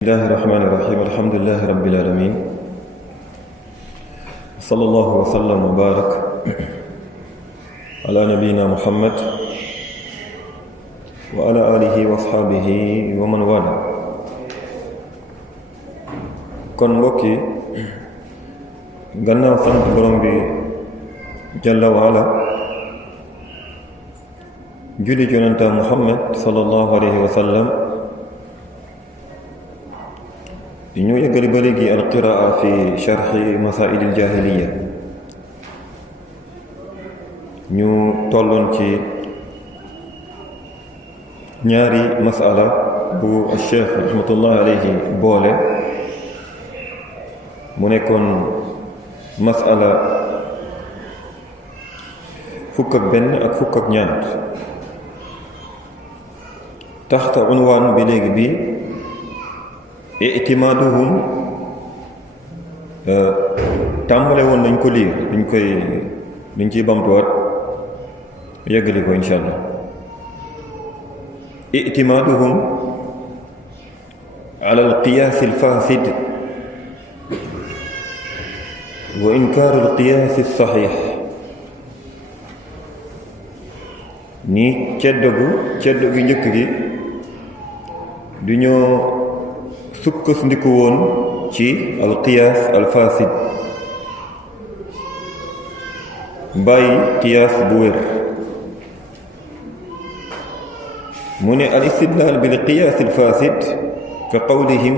بسم الله الرحمن الرحيم الحمد لله رب العالمين صلى الله وسلم وبارك على نبينا محمد وعلى آله وأصحابه ومن والاه kon mbokk yi gannaaw sant borom bi jalla wa ala julli yonent Muhammad sallallahu alayhi wa sallam ñu yëggali ba léegi alqiraa fi sharxi masaa'il aljaahiliya ñu tolloon ci ñaari masala bu cheikh rahmatullahi alayhi boole mu nekkoon masala fukk ak benn ak fukk ak ñaar taxta unwaan bi léegi bi i'timaaduhum tàmbale woon nañ ko lii dañ ciy bamtuwaat yeggali ko insha allah i'timaaduhum ala alqiyaas alfaasid wa inkaaru alqiyaas alsaxiix ni ceddo gi njëkk gi du ñoo sukkandiku woon ci alqiyaas alfasid bàyyi qiyaas bu wér mu ne al istidlaal bil qiyaas alfasid ka qawlihim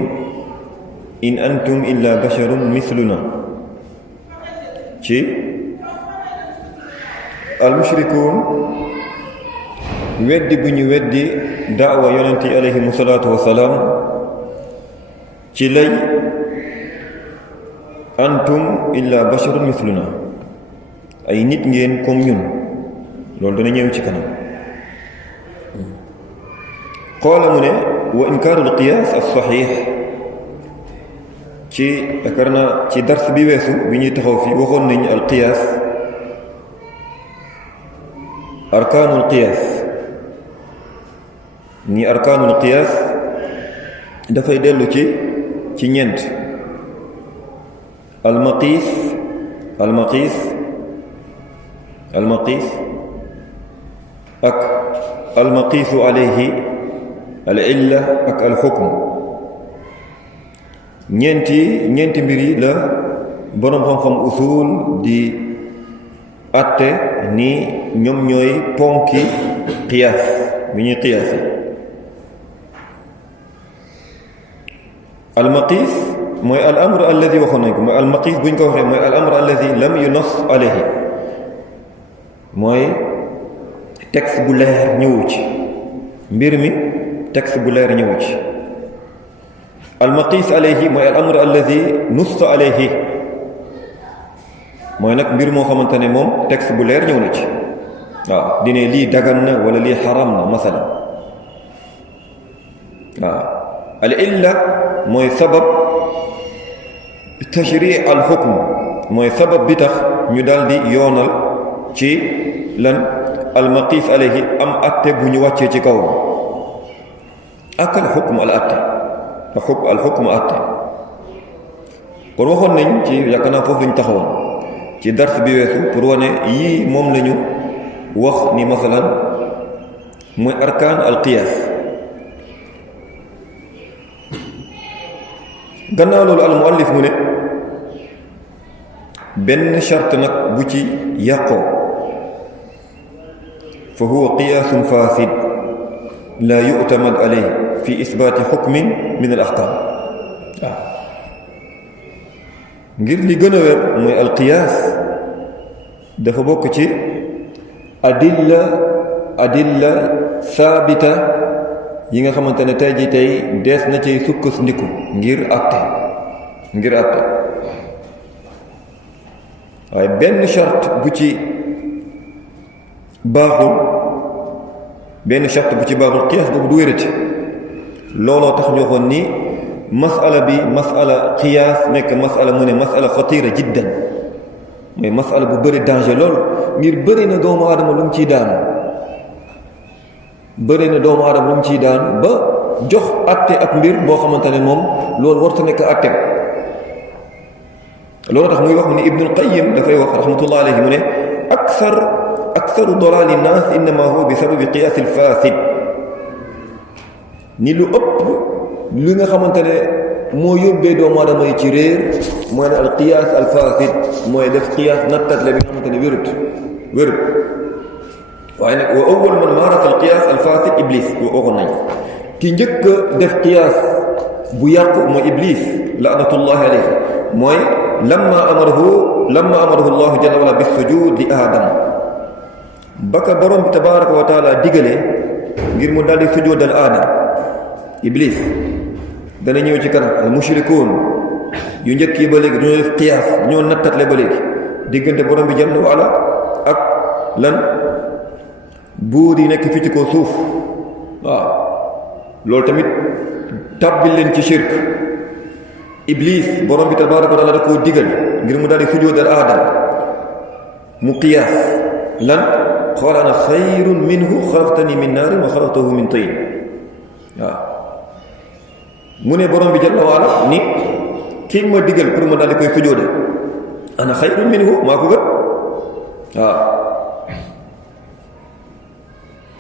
in antum illa basharun misluna ci almushrikuun weddi bu ñu weddi daawa yonent yi alayhimu salaatu wasalaam ci lay antum illa basharun misluna ay nit ngeen comme ñun loolu dana ñëw ci kanam qaala mu ne wa inkaaru alqiyaas alsaxiix ci yaakaar naa ci dars bi weesu bi ñuy taxaw fii waxoon nañ alqiyaas arkaanu alqiyaas ni arkaanu alqiyaas dafay dellu ci ñeent almaqiis ak almaqiisu alayhi al illa ak al xukm ñeenti mbir yi la boroom xam-xam usul di atte ni ñoom ñooy ponki qiyaas bi ñuy qiyaase almaqiis mooy al amr alladi waxoon nañ ko mooy almaqiis bu ñu ko waxee mooy al amr alladi lam yunas alayhi mooy texte bu leer ñëwu ci mbir mi texte bu leer ñëwu ci almaqiis alayhi mooy al amr alladi nussa alayhi mooy nag mbir moo xamante ne moom texte bu leer ñëw na ci waaw dine lii dagan na wala lii xaram na masalan waaw al illa mooy sabab tashri al xukm mooy sabab bi tax ñu daldi yoonal ci lan almaqiis alayhi am atte bu ñu wàccee ci kaw ak al xukm al atte al xukm atte kon waxoon nañ ci yaakaar naa foofu lañu taxawoon ci dars bi weesu pour wane yii moom lañu wax ni masalan mooy arkaan al qiyaas gannaaw loolu al muallif mu ne benn charte nag bu ci yàqoo fa huwa qiyaasun faasid laa yu'tamad alayhi fi isbaati xukmin min al ahkaam waaw ngir li gën a wér mooy al qiyaas dafa bokk ci adilla saabita yi nga xamante ne tey dees na cay sukkandiku ngir àtte waaye benn charte bu ci baaxul qiyaas boobu du wérati looloo tax ñu waxoon ni masala bi masala qiyaas nekk masala mu ne masala xatira jiddan mooy masala bu bëri danger lool ngir bëri na doomu aadama lu mu ciy daanu bëri na doomu aadama lu mu ciy daanu ba jox atte ak mbir boo xamante ne moom loolu warta nekk attem loolu tax muy wax mu ne Ibnul Qayyim dafay wax rahmatullah alayhi mu ne aksaru dalaali nnaas innama huwa bi sababi qiyaas al fasid ni lu ëpp li nga xamante ne moo yóbbee doomu aadama yi ci réer mooy ne al qiyaas al fasid mooy def qiyaas nattatle bi nga xamante ne wérut waaye nag wa awwal man maarasa al qiyaas al fasid iblis waxoon nañ ki njëkk a def qiyaas bu yàqu mooy iblis laanatullahi alayhi mooy lamma amarahu allahu jalla wala bis sujud li aadam baka borom bi tabaraka wa taala digale ngir mu daldi sujudal aadam iblis dana ñëw ci kanam al mushrikuun yu njëkk yi ba léegi dañoo def qiyaas dañoo nattatle ba léegi diggante borom bi jalla wala ak lan buur yi nekk fii ci kaw suuf waaw loolu tamit tàbbil leen ci shirk iblis borom bi tabaraka wa taala da koo digal ngir mu daal di sujjóotal aadam mu qiyaas lan qaala ana xayrun minhu xalaqtani min naarin wa xalaqtahu min tiin waaw mu ne borom bi jalla wa ala ni kii ma digal pour ma daal di koy sujjóotal ana xayrun minhu maa ko gën waaw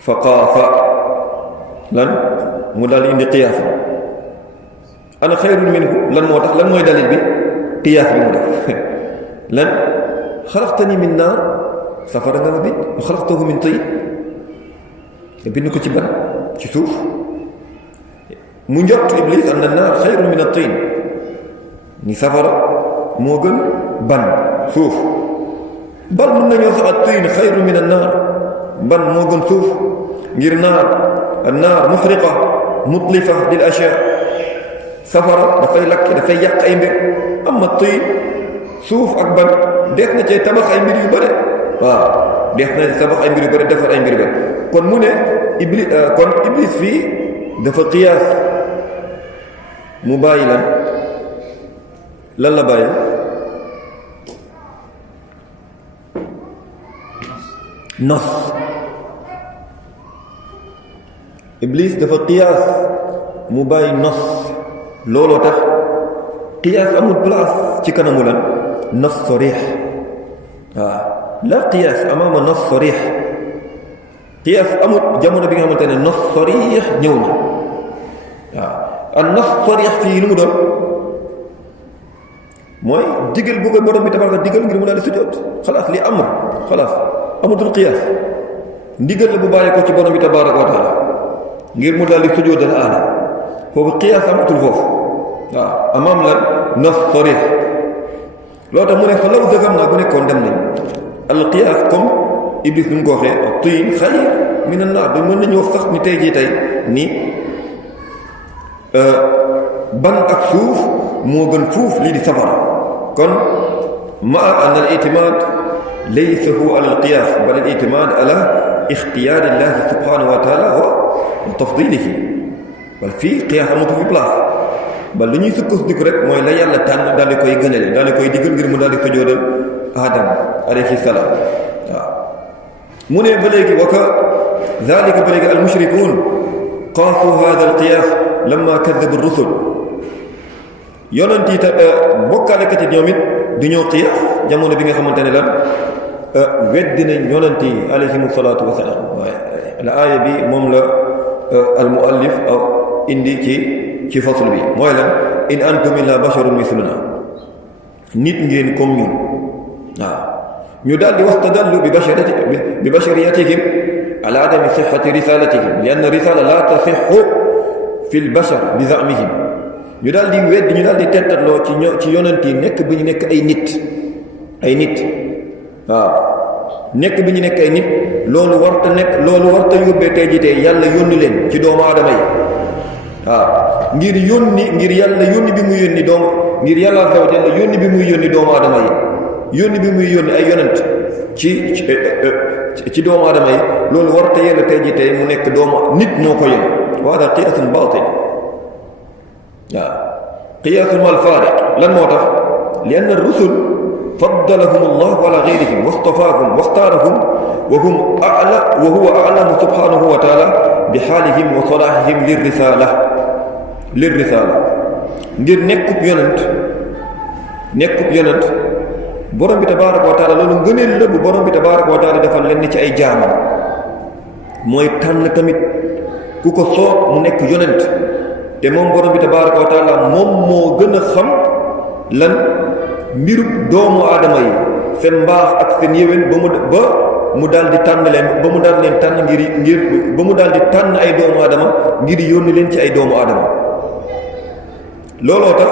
fa qaasa lan mu daal di indi qiyaas ana xayrun minhu lan moo tax lan mooy dalil bi qiyaas bi mu def lan xalaqtani min naar safara nga ma bind wa xalaqtahu min tiin nga bind ko ci ban ci suuf mu njott iblis anna naar xayrun min at-tiin ni safara moo gën ban suuf bal mën nañoo sax at-tiin xayrun min an-naar ban moo gën suuf ngir naar an-naar muhriqa mutlifa lil ashyaa safara dafay lakk dafay yàq ay mbir amma tiin suuf ak ban dees na cay tabax ay mbir yu bëre waaw dees na ci tabax ay mbir yu bëre defar ay mbir yu bëre kon mu ne iblis fii dafa qiyaas mu bàyyi lan la bàyyi nos iblis dafa qiyaas mu bàyyi nos looloo tax qiyaas amul place ci kanamu lan nas sarix waaw la qiyaas amaama nas sarix qiyaas amul jamono bi nga xamante ne nas sarix ñëw na waaw an nas sarix fii lu mu doon mooy digal bu ko borom bi tabaraka digal ngir mu daal di sujjóot xalaas li amr xalaas amatul qiyaas ndigal la bu bàyyi ko ci borom bi tabaraka wa taala ngir mu daal di sujjóotal aadam foofu qiyaas amatul foofu waaw amaam lan nas sarix loolu tax mu ne fa law dëggam naa bu nekkoon dem nañ al qiyaas comme iblis nu mu ko waxee tiin xayr min an naar da mën nañu wax sax ni tey jii tey ni ban ak suuf moo gën fuuf lii di safara kon maa an al itimaad laysa huwa ala al qiyaas bal al itimaad ala ixtiyaari llahi subhanahu wa taala wa tafdilihi wala fii qiyaas amatu fi place ba li ñuy sukkandiku rek mooy la yàlla tànn daal di koy gënale daal di koy diggal ngir mu daal di ko joodal Adam alayhi salaam waaw mu ne ba léegi wa ka zalika ba léegi al mushrikuun qaasu hada al qiyaas lamma kadabu rusul yonent yi bokkaalekat yi ñoom it dañoo qiyaas jamono bi nga xamante ne lan weddi nañ yonent yi alayhimu salaatu wa salaam waaye la aaya bi moom la al muallif indi ci fasl bi mooy lan in antum illa basharun misluna nit ngeen comme ñun waaw ñu daal di wastadallu bi bashariyatihim ala adami sihhati risalatihim li anna risala la tasihhu fi l bashar bi zamihim ñu daal di weddi ñu daal di tettatloo ci yonent yi nekk bi ñu nekk ay nit waaw nekk bi ñu nekk ay nit loolu warta yóbbee tey ji tey yàlla yónni leen ci doomu aadama yi waaw ngir yàlla yónni bi muy yónni ngir yàlla azza wa jalla yónni bi muy yónni doomu aadama yi yónni bi muy yónni ay yonent ci doomu aadama yi loolu warta yàlla tey ji tey mu nekk nit moo ko yónni wa hada qiyaasun baatil waaw qiyaasun mal faariq lan moo tax li anna rusul faddalahum allah ala gayrihim wastafaahum waxtaarahum wa huwa a'lamu subhanahu wa taala bi xaalihim wa salaahihim lirrisala lir risaala ngir nekkub yonent borom bi tabaaraka wa taala loolu ngëneel la bu borom bi tabaaraka wa taala defal leen ci ay jaamam mooy tànn tamit ku ko soob mu nekk yonent te moom borom bi tabaaraka wa taala moom moo gën a xam lan mbirub doomu aadama yi seen mbaax ak seen yéwén ba mu daal di tànn leen ba mu daal leen tànn ngir ba mu daal di tànn ay doomu aadama ngir yónni leen ci ay doomu aadama looloo tax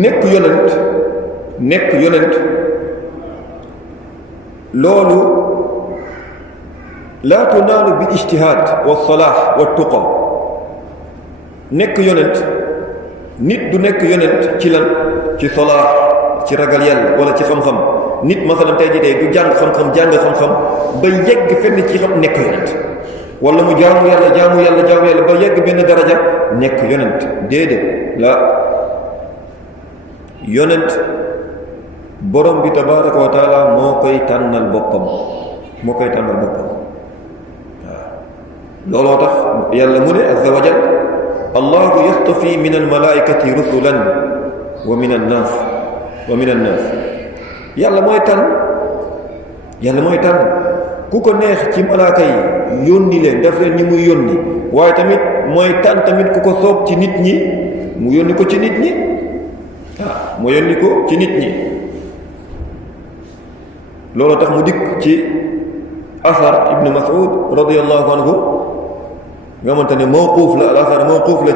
nekk yonent loolu laa tunaalu bi ijtihaad wa salaax wa tuqa nekk yonent nit du nekk yonent ci lan ci salaax ci ragal yàlla wala ci xam-xam nit masalan tey jii tey du jàng xam-xam ba yegg fenn ci xam nekk yonent wala mu jaamu yàlla ba yegg benn daraja nekk yonent déedéet la yonent borom bi tabaaraka wa taala moo koy tànnal boppam waaw looloo tax yàlla mu ne azza wa jal allahu yastafi min almalaikati rusulan wa min annaas yàlla mooy tànn ku ko neex ci malaaka yi yónni leen daf leen ñi muy yónni waaye tamit mooy tànn tamit ku ko soob ci nit ñi mu yónni ko ci nit ñi loolu tax mu dikk ci asar ibnu Mas'ud radiyallahu anhu nga xamante ne mawquuf la al asar mawquuf la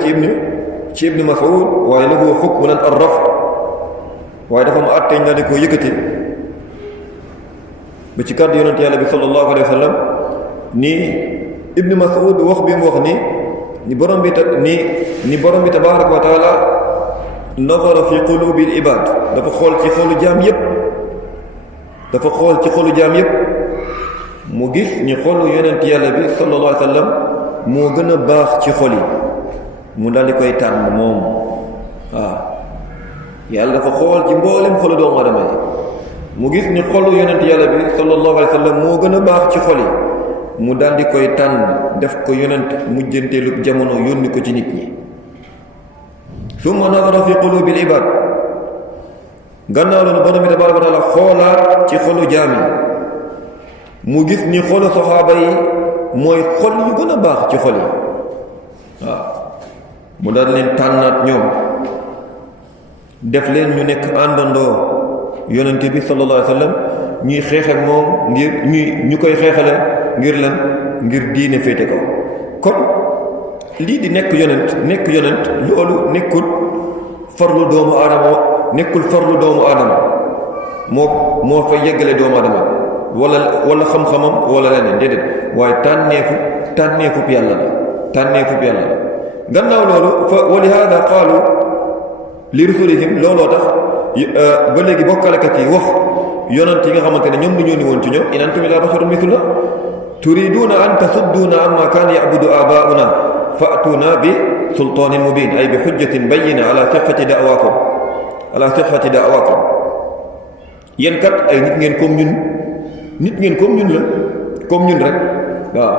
ci ibnu Mas'ud waaye lahu hukmu lan ar-raf waaye dafa mu àtteeñ la di ko yëkkati ba ci kàddu yonent yàlla bi sallallahu alayhi wa sallam ni ibnu Mas'ud wax bi mu wax ni borom bi tabaaraka wa taala nazara fi qulubi al-ibaad dafa xool ci xolu jaam yépp mu gis ni xolu yonent yàlla bi sallallahu alayhi wa sallam moo gën a baax ci xol yi mu daldi koy tànn moom waaw yàlla dafa xool ci mboolem xolu doomu adama yi mu gis ni xolu yonent yàlla bi sallallahu alayhi wa sallam moo gën a baax ci xol yi mu daldi koy tànn def ko yonent mujjanteelu jamono yónni ko ci nit ñi summa nazara fi qulubi al-ibaad gannaaw loolu borom bi tabaaraka wa taala xoolaat ci xolu jaam yi mu gis ni xolu saxaaba yi mooy xol yu gën a baax ci xol yi waaw mu daal leen tànnaat ñoom def leen ñu nekk àndandoo yonent bi sallallahu alayhi wa sallam ñuy xeex ak moom ngir ñu koy xeexale ngir lan ngir diine féete ko kon lii di nekk yonent loolu nekkul farlu doomu aadama moo fa yeggale doomu aadama wala xam-xamam wala leneen déedéet waaye tànneefub yàlla la gannaaw loolu wa li hada qaalu li rusulihim looloo tax ba léegi bokkalekat yi wax yonent yi nga xamante ne ñoom ñu ñëw woon ci ñoom in antum illa basharun mithluna turiduuna an tasudduuna amma kaana ya'budu aabaa'una fa'tuuna bi sultaanin mubiin ay bi hujjatin bayyina ala sihhati da'waakum yéen kat ay nit ngeen comme ñun rek waaw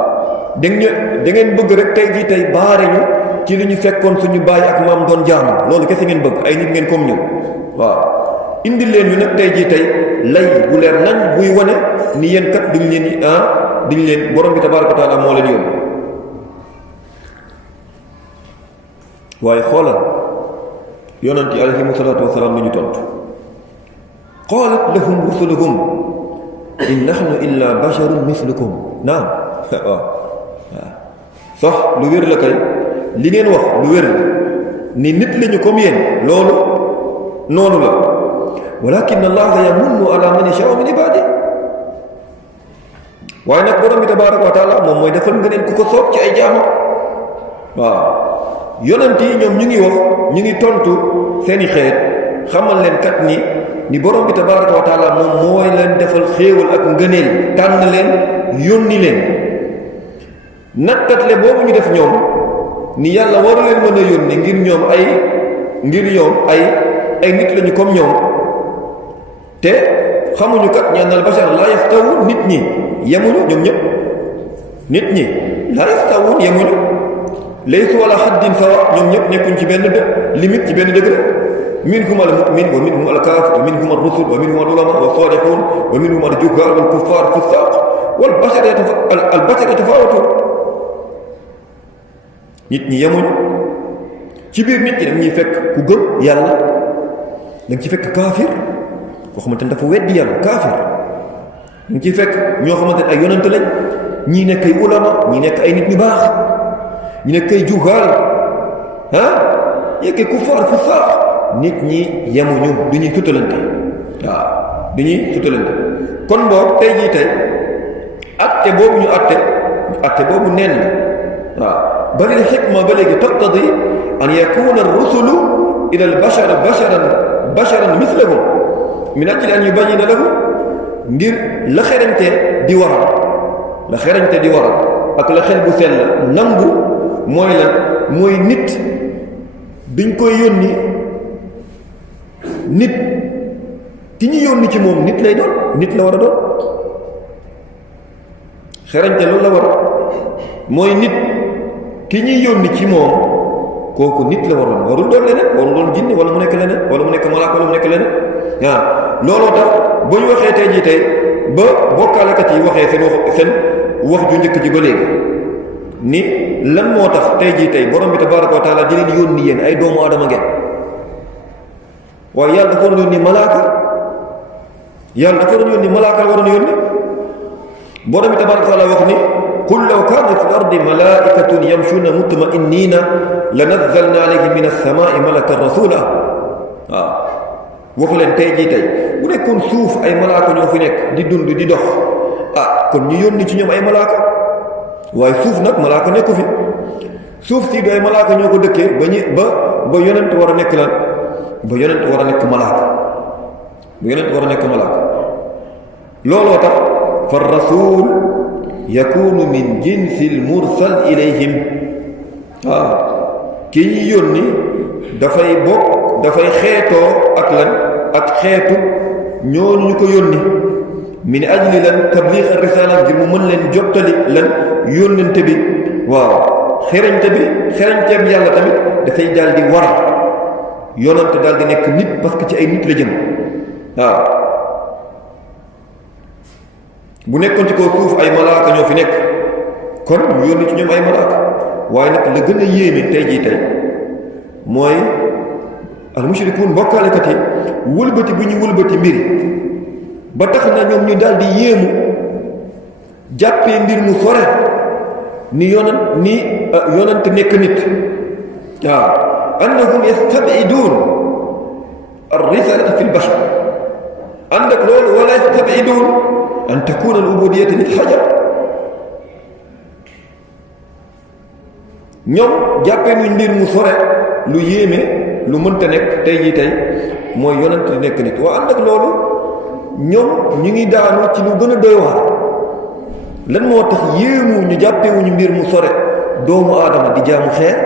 da ngeen bëgg rek tey jii tey baare ñu ci li ñu fekkoon suñu baay ak maam doon jaamu loolu kese ngeen bëgg ay nit ngeen comme ñun waaw indi leen ñu nag tey jii tey lay bu leer nañ buy wane ni yéen kat duñ leen borom bi tabaaraka wa taala moo leen yóbbu waaye xoolal yonent yi alayhimu salaatu wa salaam lu ñu tontu qaalat lahum rusuluhum in nahnu illa basharun mislukum naam waaw sax lu wér la kay li ngeen wax lu wér la ni nit lañu comme yéen loolu noonu la walakin allaha yamunnu ala man yashaa min ibadi waaye nag borom bi tabaaraka wa taala moom mooy defal ngëneel ku ko soob ci ay jaamam waaw yonent yi ñoom ñu ngi tontu seeni xeet xamal leen kat ni borom bi tabaaraka wa taala moom mooy leen defal xéewal ak ngëneel tànn leen yónni leen nattatle boobu ñu def ñoom ni yàlla waru leen mën a yónni ngir ñoom ay nit lañu comme ñoom te xamuñu kat ñaanal bashar laa yastawu nit ñi yemuñu ñoom ñëpp nit ñi laa yastawun yemuñu laysu ala haddin sawa ñoom ñëpp nekkuñ ci benn limite ci benn degré minhum al mu'min wa minhum al kafir wa minhum ar rusul wa minhum al ulama wa salihun wa minhum al juhal wal kuffar fusaq wal bashar yatafawatun nit ñi yemuñu ci biir nit ñi da ñuy fekk ku gëm yàlla da nga ci fekk kaafir koo xamante ne dafa weddi yàlla kaafir da nga ciy fekk ñoo xamante ne ay yonent lañ ñii nekk ay ulama ñii nekk ay nit ñu baax ñi nekk ay juhaal ñi nekk ay kufaar fusaax nit ñi yemuñu du ñuy sutalante waaw du ñuy sutalante kon boobu tey jii tey atte boobu ñu atte boobu neen la waaw bal al xikma ba léegi taqtadi an yakuna ar-rusulu ila al-bashar basharan mislahum min ajli an yubayyina lahum ngir la xerañte di waral ak la xel bu sell nangu mooy lan mooy nit biñ koy yónni nit ki ñu yónni ci moom nit lay doon nit la war a doon xerañte loolu la war a mooy nit ki ñuy yónni ci moom kooku nit la waroon warul doon leneen warul doon jinne wala mu nekk leneen wala mu nekk malaaka wala mu nekk leneen waaw looloo tax bu ñu waxee tey jii tey ba bokkaalekat yi waxee seen wax ju njëkk ji ba léegi ni lan moo tax tey jii tey borom bi tabaraka wa taala di leen yónni yéen ay doomu aadama ngeen waaye yàlla dafa waroon yónni malaaka la waroon yónni borom bi tabaraka wa taala wax ni qul law kaana fi l-ardi malaa'ikatun yamshuuna mutma'inniina la nazzalnaa alayhim mina s-samaa'i malakan rasuula waaw wax leen tey jii tey bu nekkoon suuf ay malaaka ñoo fi nekk di dund di dox kon ñu yónni ci ñoom ay malaaka waaye suuf nag malaaka nekku fi suuf si du ay malaaka ñoo ko dëkkee ba yonent war a nekk lan ba yonent war a nekk malaaka looloo tax fa rasul yakunu min jinsil mursal ilayhim waaw ki ñu yónni dafay xeetoo ak lan ak xeetu ñooñu ñu ko yónni min ajli lan tabliix ar-risaala ngir mu mën leen jottali lan yónnante bi waaw xereñteem yàlla tamit dafay daal di war yonante daal di nekk nit parce que ci ay nit la jëm waaw bu nekkoon ci kaw suuf ay malaaka ñoo fi nekk kon ñu yónni ci ñoom ay malaaka waaye nag la gën a yéeme tey jii tey mooy al mushrikuun bokkaalekat yi wëlbati bu ñu wëlbati mbiri ba tax na ñoom ñu daal di yéemu jàppee mbir mu sore ni yonent nekk nit waaw annahum yastabiduun ar-risalata fi l-bashar ànd ak loolu wala yastabiduun an takuna al-ubudiyatu lil hajar ñoom jàppee nu mbir mu sore lu yéeme lu mënta nekk tey jii tey mooy yonent di nekk nit waa ànd ak loolu ñoom ñu ngi daanu ci lu gën a doy waar lan moo tax yéemu ñu jàppewuñu mbir mu sore doomu aadama di jaamu xeer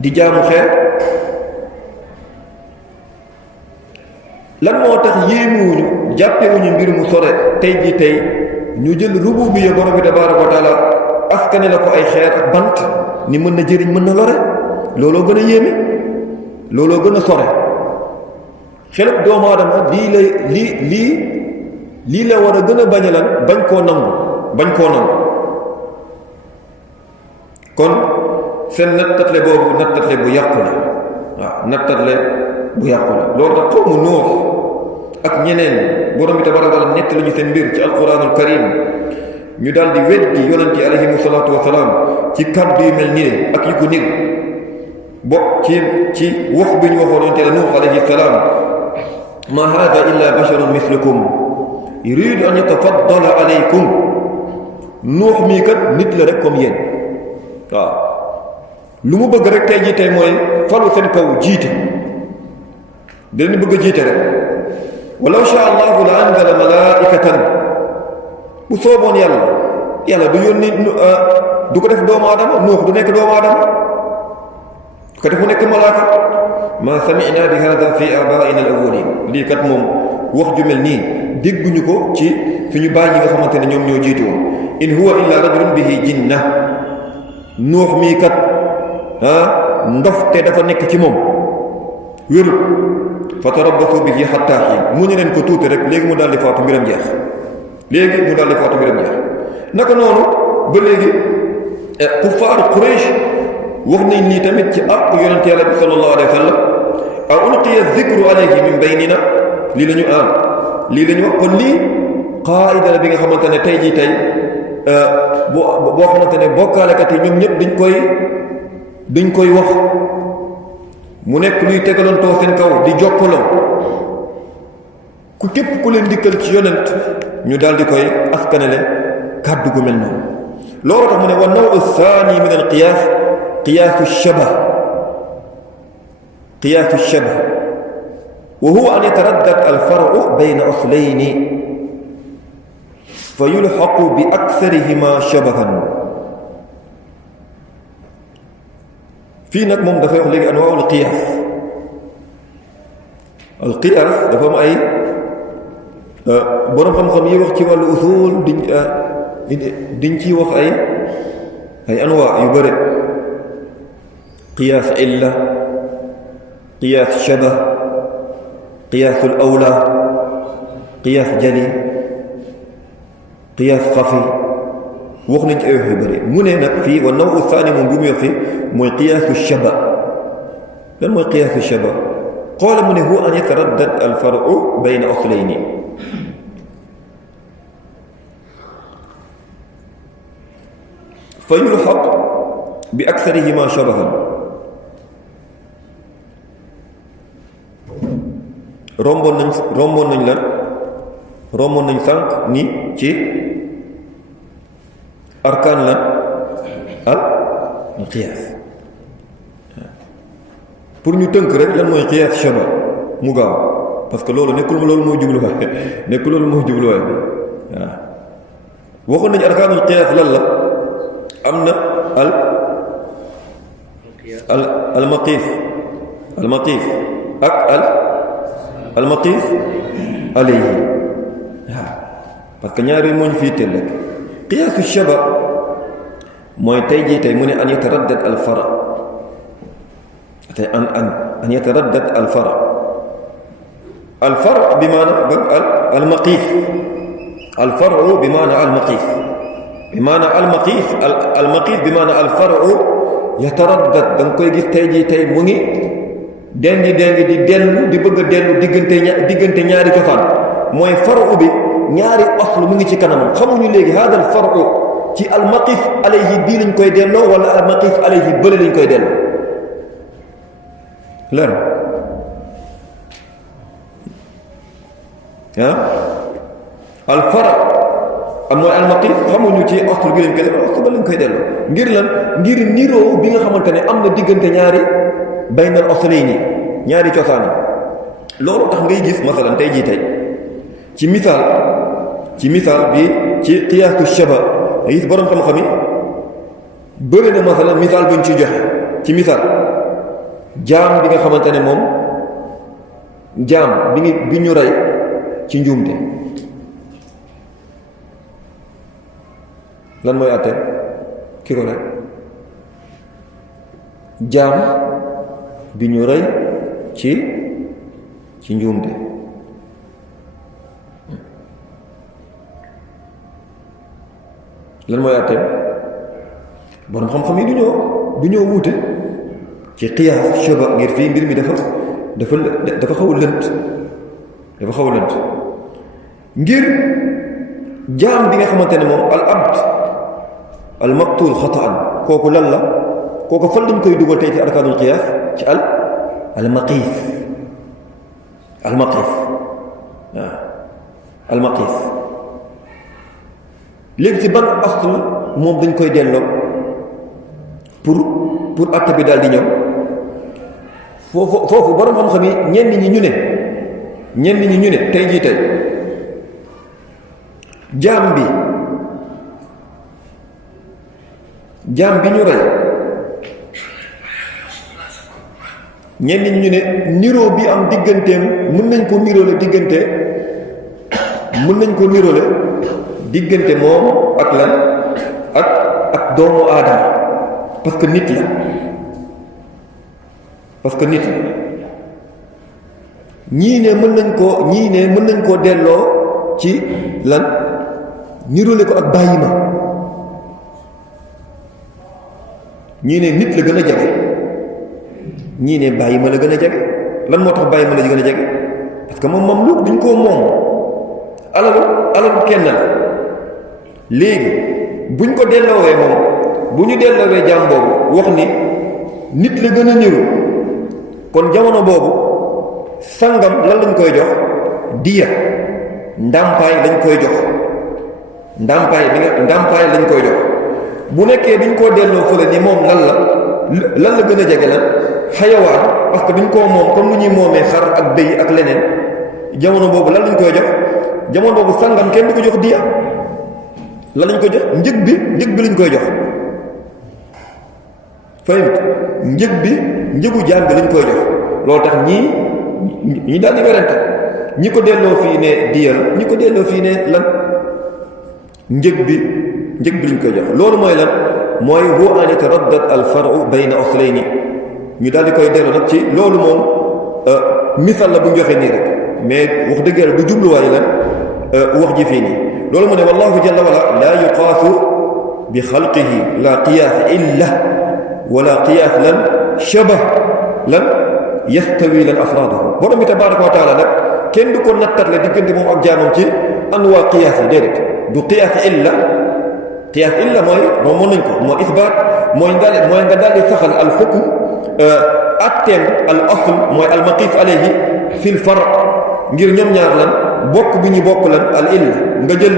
di jaamu xeer lan moo tax yéemuwuñu jàppewuñu mbir mu sore tey jii tey ñu jël rububiyya borom bi tabaaraka wa taala askane la ko ay xeer ak bant ni mën na jëriñ mën na lore looloo gën a yéeme looloo gën a sore xelub doomu aadama lii la war a gën a bañalan bañ koo nangu kon seen nattatle boobu nattatle bu yàqu la waaw nattatle bu yàqu la loolu tax xaw mu Nuux ak ñeneen borom bi tabaaraka wa taala nett lañu seen mbir ci alquranul karim ñu daal di weddi yonent yi alayhimu salaatu wa salaam ci kàddu yu mel nii ak yu ko nir ci wax bi ñu waxoon yonent la Nuux alayhi salaam ma hada illa basharun mislukum yuridu an yatafaddala alaykum Nuux mii kat nit la rek comme yéen waaw lu mu bëgg rek tey jii tey mooy falu seen kaw jiite da leen bëgg a jiite rek walaw shaa allahu la anzala malaikatan bu sooboon yàlla du yónni du ko def doomu aadama Nuux du nekk doomu aadama du ko def mu nekk malaaka ma sami'na bi hada fi abaa'ina al-awwalin lii kat moom wax ju mel nii dégguñu ko ci suñu baay yi nga xamante ne ñoom ñoo jiitu woon in huwa illa rajulun bihi jinna nuux mii kat ndof te dafa nekk ci moom wérul fa tarabbasu bihi hatta hiin mu ñu leen ko tuuti rek léegi mu daal di faatu mbiram jeex naka noonu ba léegi kuffaaru Quraysh wax nañ lii tamit ci àq yonent Yàlla bi sallallahu alayhi wa sallam a ulqiya dhikru alayhi min baynina lii la ñu wax kon lii qaayida la bi nga xamante ne tey jii tey boo xamante ne bokkaalekat yi ñoom ñëpp dañ koy wax mu nekk luy tegalantoo seen kaw di jokkaloo ku képp ku leen dikkal ci yonent ñu daal di koy askanale kàddu gu mel noonu loolu tax mu ne wa naw thani min al qiyaas qiyaasu shaba wa huwa an yataraddad al faru bayna aslayni fa yulxaqu bi aktharihima shabahan fii nag moom dafay wax léegi anwaa al qiyaas dafa am ay boroom xam-xam yi wax ci wàllu usul diñ ciy wax ay anwaa yu bëre qiyaas illa qiyaas shabah qiyaasul awla qiyaas jali qiyaas xafi wax nañ ci ay wax yu bëri mu ne nag fii wa nawu saani moom bi muy wax fii mooy qiyaasu shaba lan mooy qiyaasu shaba qaala mu ne huwa an yataraddad al faru bayna aslayni fa yulxaq bi aksarihima shabahan romboon nañ sànq ni ci arkaan lan al qiyaas pour ñu tënk rek lan mooy qiyaas shaba mu gaaw parce que loolu nekkul loolu mooy jubluwaay bi waaw waxoon nañu arkaanul qiyaas lan la am na al maqiis ak al maqiis alayhi waaw parce que ñaar yooyu moo ñu fii teel rek qiyaasu shaba mooy tey jii tey mu ne an yataraddad al fara tey an yataraddad al fara bi maana al maqiis al faru bi maana al maqiis bi maana al maqiis bi maana al faru yataraddad da nga koy gis tey jii tey mu ngi dengi di dellu di bëgg a dellu diggante ñaari cosaan mooy faru bi ñaari aslu mu ngi ci kanamam xamuñu léegi hada al faru ci al maqif alayhi bii lañ koy delloo wala al maqif alayhi bële lañ koy delloo leer al fara am mooy al maqif xamuñu ci aslu bi lañ koy delloo aslu ba lañ koy delloo ngir lan ngir niroo bi nga xamante ne am na diggante ñaari baynal aslayni ñaari cosaan yi loolu tax ngay gis masalan tey jii tey ci misaal bi ci qiyaasu shaba nga gis boroom xam-xam yi bëri na masalan misaal buñ ciy joxe ci misaal jaam bi nga xamante ne moom jaam bi ñu rey ci njuumte lan mooy àtte ki ko rey jaam bi ñu rey ci njuumte lan mooy àtteem borom xam-xam yi du ñoo wuute ci qiyaas shaba ngir fii mbir mi dafa xaw a lënt ngir jaam bi nga xamante ne moom al abd al maqtul xataan kooku lan la kooku fan lañ koy dugal tey ci arkaanul qiyaas ci al maqiis waaw al maqiis léegi ci ban asl moom dañ koy delloo pour acte bi daal di ñëw foofu borom xam-xam yi ñenn ñi ñu ne tey jii tey jaam bi ñu rey ñenn ñi ñu ne niroo bi am digganteem mën nañ ko niroole diggante moom ak lan ak doomu aadama parce que nit la ñii ne mën nañ koo delloo ci lan niroole ko ak bàyyi ma ñii ne nit la gën a jege ñii ne bàyyi ma la gën a jege lan moo tax bàyyi ma la gën a jege parce que moom lu duñ koo moom alalu kenn la léegi buñ ko delloowee moom bu ñu delloowee jaam boobu wax ni nit la gën a niru kon jamono boobu sangam lan lañ koy jox diya ndàmpaay lañ koy jox ndàmpaay lañ koy jox bu nekkee duñ koo delloo fële ni moom lan la gën a jege lan xayawaan parce que duñ koo moom comme nu ñuy moomee xar ak bëy ak leneen jamono boobu lan lañ koy jox jamono boobu sangam kenn du ko jox diya lan lañ ko jox njëg bi lañ koy jox fahimit njëgu jaam bi lañ koy jox loolu tax ñi daal di werante ñi ko delloo fii ne diyal ñi ko delloo fii ne lan njëg bi lañ koy jox loolu mooy lan mooy huwa an yataraddat al faru bayna aslayni ñu daal di koy delloo nag ci loolu moom misal la bu ñu joxee nii rek mais wax dëgg yàlla du jubluwaay lan wax ji fii nii loolu mu ne wallahu jalla wala laa yuqaasu bi xalqihi la qiyaas illa wala qiyaas lan shabah lan yastawi lan afraadahu borom bi tabaraka wa taala nag kenn du ko nattatle diggante moom ak jaamam ci anwaa qiyaas yi déedéet du qiyaas illa mooy moom mën nañ ko mooy isbaat mooy nga daal di saxal al xukm atteem al asl mooy al maqif alayhi fil far ngir ñoom ñaar lan bokk bi ñu bokk lan al illa nga jël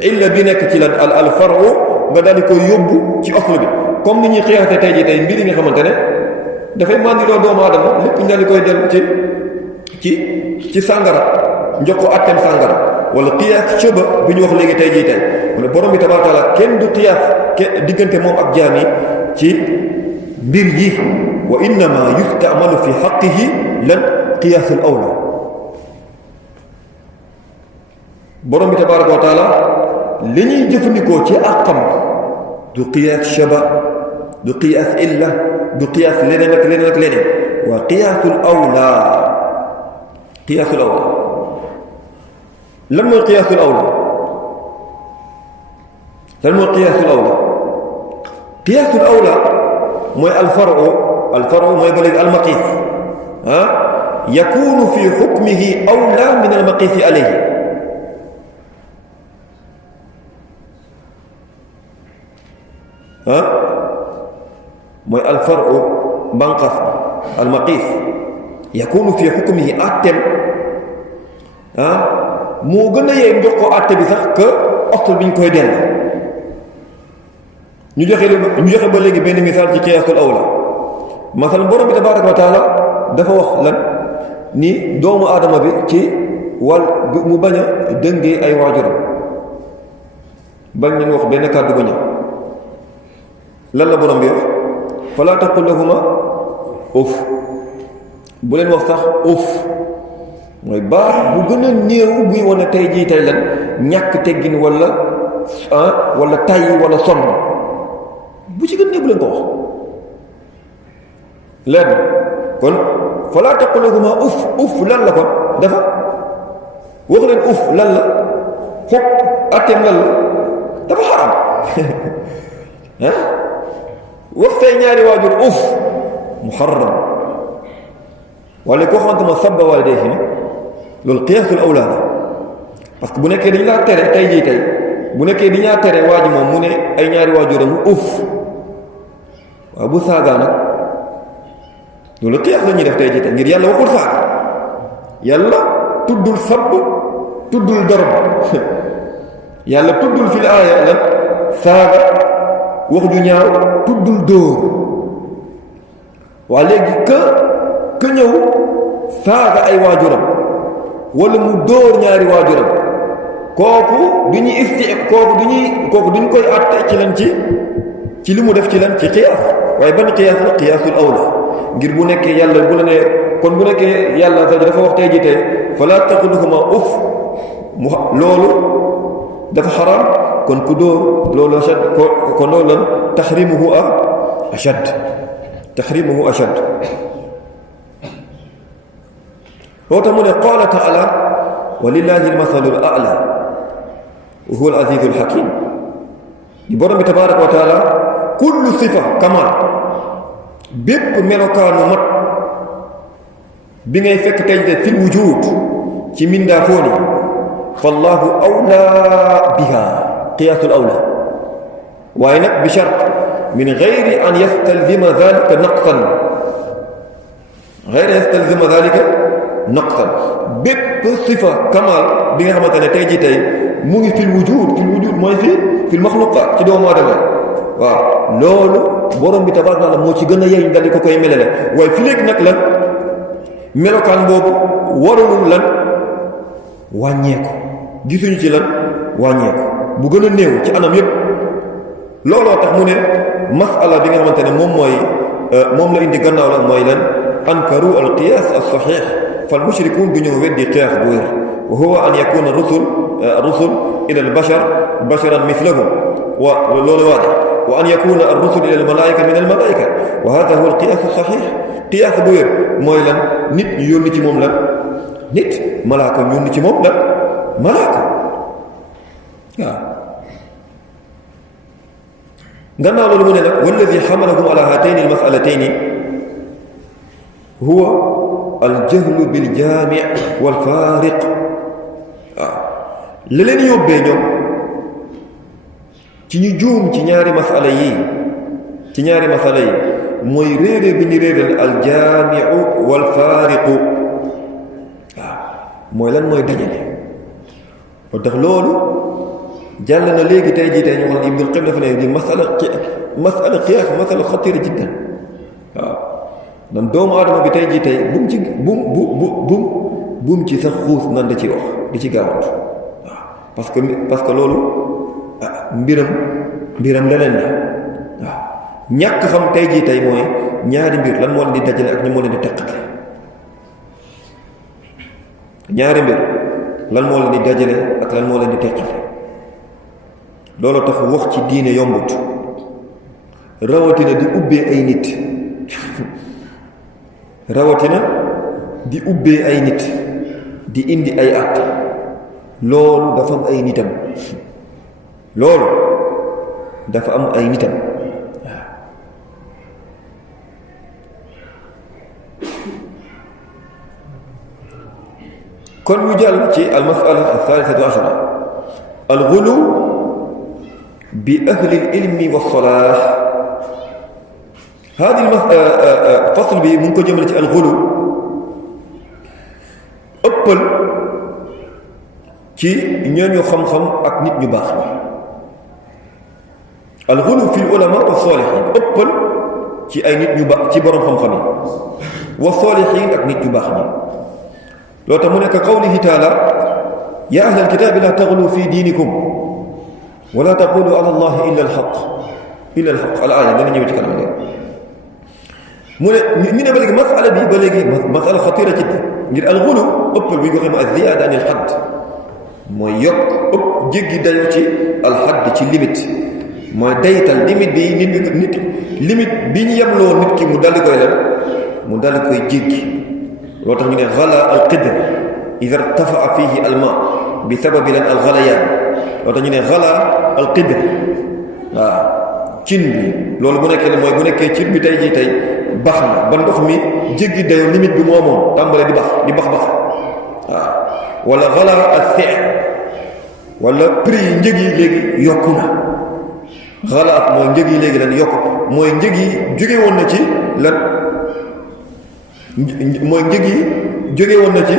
illa bi nekk ci lan al faru nga daal di koy yóbbu ci asl bi comme ni ñuy xiyaate tey jii tey mbir yi nga xamante ne dafay màndiloo doomu aadama lépp ñu daal di koy dellu ci sàngara njox ko atteem sàngara wala qiyaas shaba bi ñu wax léegi tey jii tey mu ne borom bi tabaaraka taala kenn du qiyaas diggante moom ak jaam yi ci mbir yi wa innama yustamalu fi xaqihi lan qiyaasul awla borom bi tabaaraka wa taala li ñuy jëfandikoo ci àqam du qiyaas shaba du qiyaas illa du qiyaas leneen ak leneen waa qiyaasul awla lan mooy qiyaasul awla qiyaasul awla mooy alfaru mooy ba léegi almaqiis yakunu fi xukmihi awla min almaqiisi alayhi mooy alfaru banqas almaqiis yakunu fi xukmihi attem moo gën a yee jox ko àtte bi sax que asl bi ñu koy dell ñu joxe ba léegi benn misaal ci qiyaasul awla masalan borom bi tabaaraka wa taala dafa wax lan ni doomu aadama bi ci mu bañ a dëngee ay waajuram bañ leen wax benn kàddu ba ñëw lan la borom bi wax falaa taqul lahuma uf bu leen wax sax uf mooy baax bu gën a néew buy wane tey jii tey lan ñàkk teggin wala tayyi wala sonn bu ci gën a néew bu leen ko wax lenn kon falaa taqul lahuma uf lan la kon dafa wax leen uf lan la xog atteem lan la dafa xaram wax say ñaari waajur uf muharram wala koo xamante ma sabba waalidayhi ne loolu qiyaasul awlaa la parce que bu nekkee dañu laa tere tey jii tey bu nekkee dañu laa tere waa ji moom mu ne ay ñaari waajuram uf waaw bu saagaa nag loolu qiyaas la ñuy def tey jii tey ngir yàlla waxul saaga yàlla tuddul sabb tuddul darb yàlla tuddul fil aaya lan saaga wax ju ñaaw tuddul dóor waa léegi ka ñëw saaga ay waajuram wala mu dóor ñaari waajuram kooku duñ koy àtte ci lan ci li mu def ci lan ci qiyaas waaye ban qiyaas la qiyaasul awla ngir bu nekkee yàlla bu la ne kon bu nekkee yàlla dafa wax tey ji tey falaa taqul lahuma uf loolu dafa xaraam kon ku dóor loolu ashad kon loolu lan taxrimuhu ashad loo tax mu ne qaala taala wa lillahi almathalu al a'la wa huwa al azizu al hakim di borom bi tabaraka wa taala kullu sifa kamal bépp melokaanu mat bi ngay fekk tey de fil wujud ci mindaa fooni fallahu awla biha qiyaasul awla waaye nag bi shart min gayri an yastalzima dalika naqsan bépp sifa kamal bi nga xamante ne tey jii tey mu ngi fil wujud mooy fil maxluqaat ci doomu aadama waaw loolu borom bi tabaaraka taala moo ci gën a yeeñ dal di ko koy melale waaye fi léegi nag lan melokaan boobu waralul lan wàññeeku gisuñu ci lan wàññeeku bu gën a néew ci anam yépp looloo tax mu ne masala bi nga xamante ne moom la indi gannaaw la mooy lan ankaru al qiyaas as saxiix fal mushrikuun du ñëw weddi qiyaas bu wér wa huwa an yakuna rusul ila al bashar basharan mithlahum wa loolu waade wa an yakuna ar rusul ila al malaika min al malaika wa hada huwa al qiyaas as saxiix qiyaas bu wér mooy lan nit ñu yónni ci moom lan nit malaaka ñu yónni ci moom lan malaaka waaw gannaaw loolu mu ne nag walladi xamalahum ala haatayni al masalatayni huwa aljahlu biljaami walfaariq waaw la leen yóbbee ñoom ci ñu juum ci ñaari masala yi mooy réere bi ñu réeral aljaamiu walfaariqu waaw mooy lan mooy dajale moo tax loolu jàll na léegi tey jii tey ñu wax ne Ibnul Qayyim dafa ne di masala qiyaas masala xatira jiddan waaw nan doomu aadama bi tey jii tey bu mu ci sax xuus nan da ci wax di ci gaawantu waaw parce que loolu mbiram leneen la waaw ñàkk xam tey jii tey mooy ñaari mbir lan moo leen di dajale ak ni moo leen di teqale ñaari mbir lan moo leen di dajale ak lan moo leen di teqale loolu tax wax ci diine yombut rawatina di ubbee ay nit di indi ay at loolu dafa am ay nitam kon ñu jàll ci al masala al-thalithatu ashara al-ghulu bi ahli al-ilmi wa as-salah hadi fasl bi mu ngi ko jëmale ci al-ghulu ëppal ci ñooñu xam-xam ak nit ñu baax ñi al-ghulu fi al-ulama wa as-salihin ëppal ci ay nit ñu baax ci borom xam-xam yi wa as-salihin ak nit ñu baax ñi loo tax mu nekk qawlihi taala ya ahlal kitaabi laa taghlu fi diinikum wala taqulu ala allahi illa alxaq al aaya dana ñëw ci kanam léegi mu ne ñu ne ba léegi masala bi ba léegi masala xatira ci ngir alxulu ëppal bi nga xam ne az-ziyaada an al-hadd mooy yokk ëpp jéggi dayo ci al-hadd ci limite mooy daytal limite bi nit limite bi ñu yemloo nit ki mu daldi koy lan mu daldi koy jéggi loo tax ñu ne ghala al-qidr idha irtafa'a fihi al-ma bi sababi lan al-ghalayaan loo tax ñu ne ghala al-qidr waaw cin bi loolu bu nekkee ne mooy bu nekkee cin bi tey jii tey bax na ba ndox mi jéggi dayo limite bi moo moom tàmbale di bax waaw wala ghala al-si'r wala prix yi njëg yi léegi yokku na ghala mooy njëg yi léegi lan yokku mooy njëg yi jóge woon na ci lan mooy njëg yi jóge woon na ci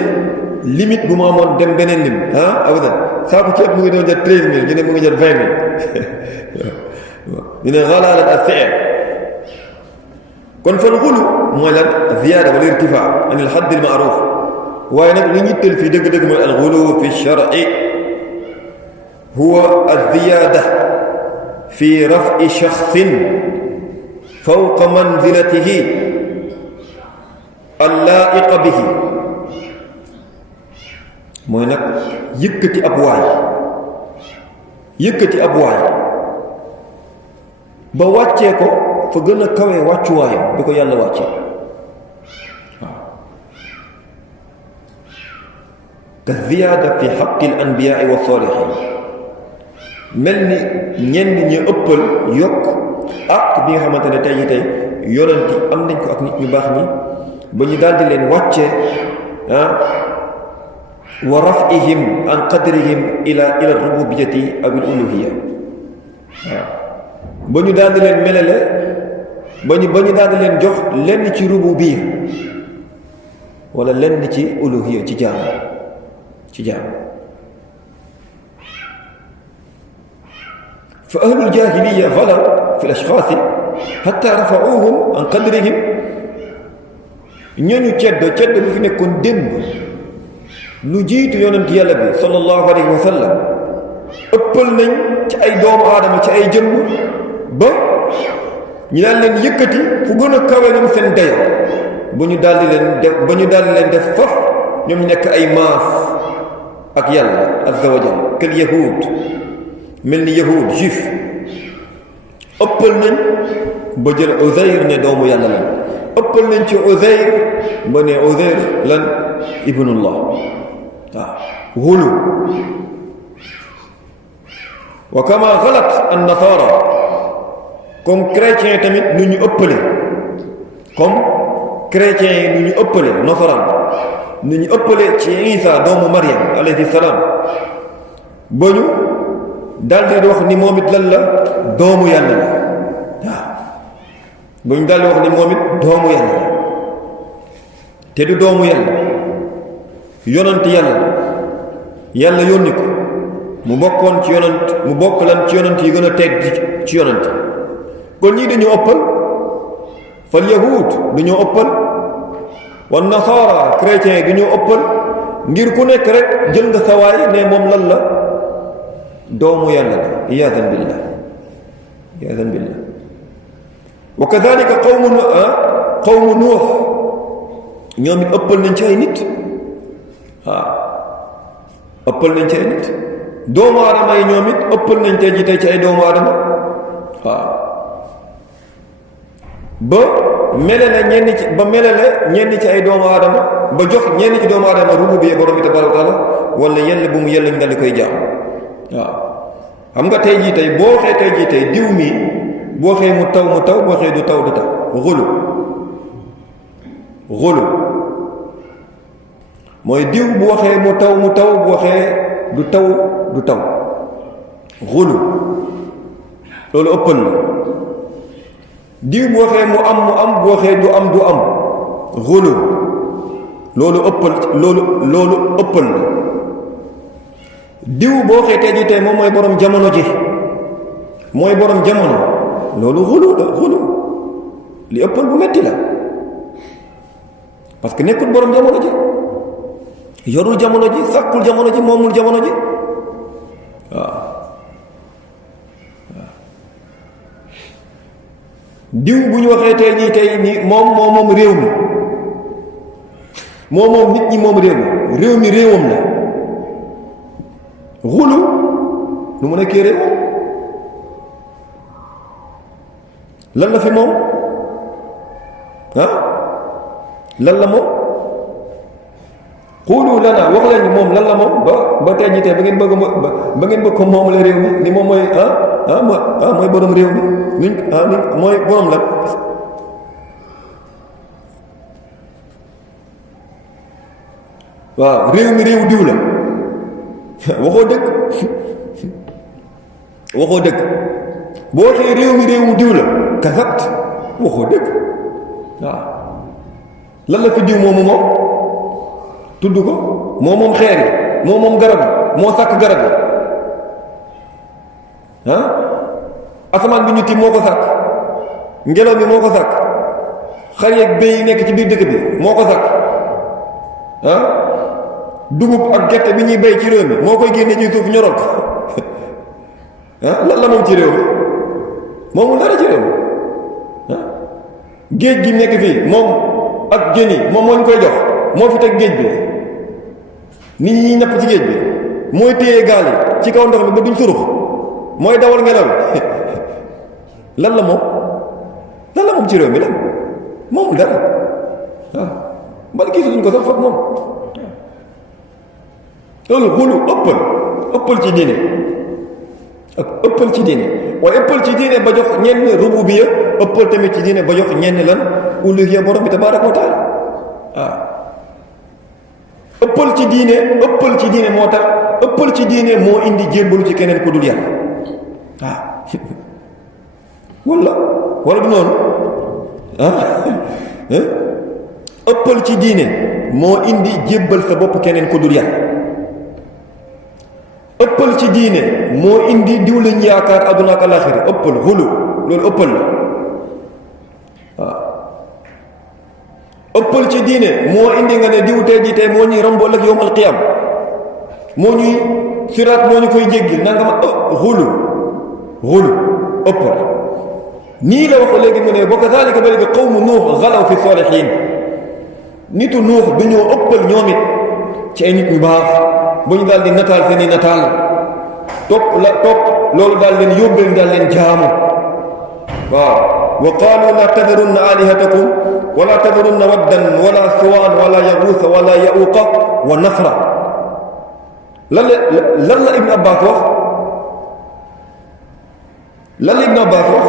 limite bu ma amoon dem beneen lim abadan saako ceeb mu ngi doon jar 13000 ñu ne mu ngi jar 20000 ñu ne ghalaalat as-si'r kon fal ghulu mooy lan ziyaada wala irtifaa an al-hadd al-ma'ruf waaye nag li ñu tël fii dëgg-dëgg mooy al-ghulu fi ash-shar'i huwa az-ziyaada fi raf'i shakhsin fawqa manzilatihi allaa'iqa bihi mooy nag yëkkati ab waay yëkkati ab waay ba wàccee ko fa gën a kawee wàccuwaayam bi ko yàlla wàccee waaw ka ziyaada fi xaqi al anbiyaai wa saalihin mel ni ñenn ñi ëppal yokk ak bi nga xamante ne tey tey yonent yi am nañ ko ak nit ñu baax ñi ba ñu daldi leen wàccee wa rafihim an qadrihim ila rububiyati aw al uluhiya waaw ba ñu daldi leen melale ba ñu daldi leen jox lenn ci rububiya wala lenn ci uluhiya ci jaam fa ahlul jahiliya galaw fi al-ashxaasi hatta rafa'uuhum an qadrihim ñooñu ceddo bu fi nekkoon démb lu jiitu yonent yàlla bi sallallahu alayhi wa sallam ëppal nañ ci ay doomu aadama ci ay jëmm ba ñu daal leen yëkkati fu gën a kawe ñoom seen dayo ba ñu daldi leen def faf ñoom ñu nekk ay maas ak yàlla azza wa jal kal yahud mel ni yahud juif ëppal nañ ba jël Uzayr ne doomu yàlla lan ëppal nañ ci Uzayr ba ne Uzayr lan ibnullah waaw wóolu wa kama galat an nasara comme chrétien tamit nu ñu ëppale comme chrétien yi nu ñu ëppale nasaraan nu ñu ëppale ci Isa doomu Maryam alayhi salaam ba ñu daldi wax ni moom it lan la doomu yàlla la waaw ba ñu daldi wax ni moom it doomu yàlla la te du doomu yàlla yonent yàlla yónni ko mu bokkoon ci yonent mu bokk lan ci yonent yi gën a tedd ci yonent kon ñii dañoo ëppal fal yahud dañoo ëppal wan nasaara chrétien yi dañoo ëppal ngir ku nekk rek jël nga sawaay ne moom lan la doomu yàlla la iyaadan billah wa kadhalika qawmu nuux ñoom it ëppal nañ ci ay nit waaw ëppal nañ ci ay nit doomu aadama yi ñoom it ëppal nañ tey ji tey ci ay doomu aadama waaw ba melale ñenn ci ay doomu aadama ba jox ñenn ci doomu aadama rububiyya borom bi tabaaraka wa taala wala yàlla bu mu yàlla ñu daldi koy jaam waaw xam nga tey jii tey boo waxee tey jii tey diw mi boo waxee mu taw boo waxee du taw xulu mooy diw bu waxee mu taw bu waxee du taw xulu loolu ëppal la diw bu waxee mu am bu waxee du am xulu loolu ëppal la diw boo waxee tey jii tey moom mooy borom jamono ji loolu xulu li ëppal bu metti la parce que nekkul borom jamono ji yorul jamono ji sàkkul jamono ji moomul jamono ji waaw diw bu ñu waxee tey jii tey ni moom réew mi moom nit ñi moom réew mi réewam la xulu lu mu nekkee réewam lan la fi moom lan la moom xuulu lana wax leen ni moom lan la moom ba tey jii tey ba ngeen bëgg ko moom la réew mi ni moom mooy mooy borom réew mi mooy borom la waaw réew mi réew diw la waxoo dëgg boo waxee réew mi réewu diw la kasabt waxoo dëgg waaw lan la fi diw moomu moom tudd ko moom xeer yi moom garab yi moo sàkk garab yi asamaan bi ñu tiim moo ko sàkk ngelaw bi moo ko sàkk xar yeeg béy yi nekk ci biir dëkk bi moo ko sàkk dugub ak gerte bi ñuy béy ci réew mi moo koy génne ci suuf ñoral ko lan la moom ci réew mi moomul dara ci réew mi géej gi nekk fii moom ak jën yi moom moo ñu koy jox moo fi teg géej bi nit ñi napp ci géej bi mooy téye gaal yi ci kaw ndox mi ba duñ surux mooy dawal ngelaw lan la moom ci réew mi lan moomul dara waaw mbal gisuñ ko sax foog moom loolu xulu ëppal ci diine ak ëppal ci diine waaye ëppal ci diine ba jox ñenn rububiyya ëppal tamit ci diine ba jox ñenn lan uluhiyya borom bi tabaaraka wa taala waaw ëppal ci diine moo tax ëppal ci diine moo indi jébbalu ci keneen ku dul yàlla wala du noonu ëppal ci diine moo indi jébbal sa bopp keneen ku dul yàlla ëppal ci diine moo indi diw lañ yaakaar àdduna ak alaxira ëppal xulu loolu ëppal la waaw ëppal ci diine moo indi nga ne diw tey ji tey moo ñuy romb ëllëg yawmal qiyaam moo ñuy siraat moo ñu koy jéggil nanga ma xulu ëppal nii la wax léegi mu ne boo ko zaalika ba léegi qawmu nuux xalaw fi saalihiin nitu nuux dañoo ëppal ñoom it ci ay nit ñu baax bu ñu daal di nataal seeni nataal topp loolu daal leen yóbbal daal leen jaamu waaw wa qaalu la tadarunna alihatakum wala tadarunna waddan wala suwaan wala yaguusa wala yauqa wa nasra lan la Ibn Abbas wax